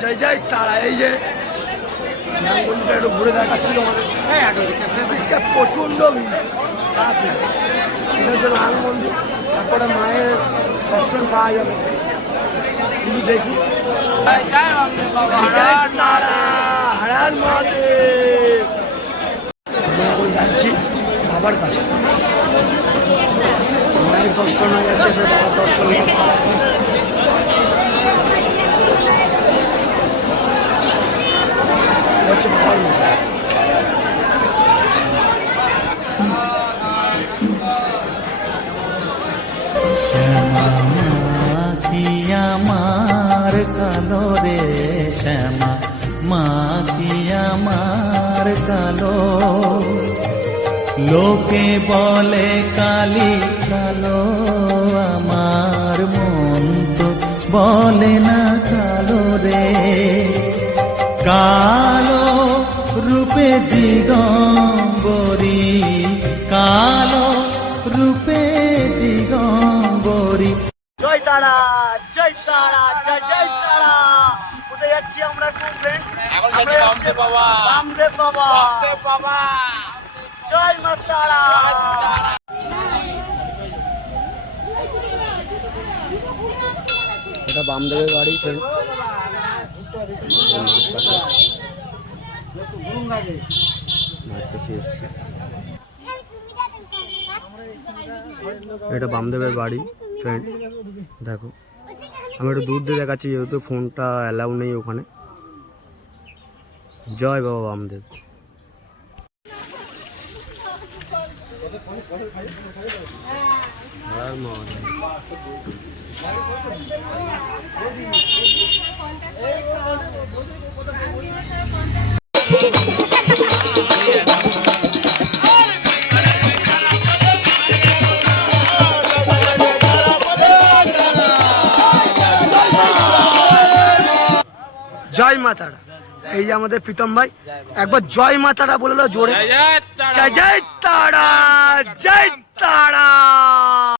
জয় জয় তারা। এই যে মন্দিরটা একটু ঘুরে দেখাচ্ছিল আজকে প্রচণ্ড ভিড়। এটা হচ্ছে রাম মন্দির, তারপরে মায়ের দর্শন পাওয়া যাবে। কিন্তু দেখি হারার মহাদেব। আমরা এখন যাচ্ছি বাবার কাছে, মায়ের দর্শন হয়ে গেছে, সে বাবার দর্শন হচ্ছে বাবার মা। আমার কালো রে শ্যামা, মাটি আমার কালো। লোকে বলে কালি কালো, আমার মন তো বলে না কালো রে। কালো রূপে দিগম্বরী, কালো রূপে দিগম্বরী। জয় তারা, জয় তারা, জয় জয় তারা। কোথায় যাচ্ছি আমরা? রামদেব বাবা। জয় মা তারা। এটা বামদেবের বাড়ি ফ্রেন্ড। এটা বামদেবের বাড়ি ফ্রেন্ড। দেখো আমি একটু দূর দিয়ে দেখাচ্ছি, যেহেতু ফোনটা অ্যালাউ নেই ওখানে। জয় বাবা বামদেব। জয় মা তারা। এই যে আমাদের প্রীতম ভাই, একবার জয় মা তারা বলে দাও জোরে। জয় জয় তারা, জয় তারা।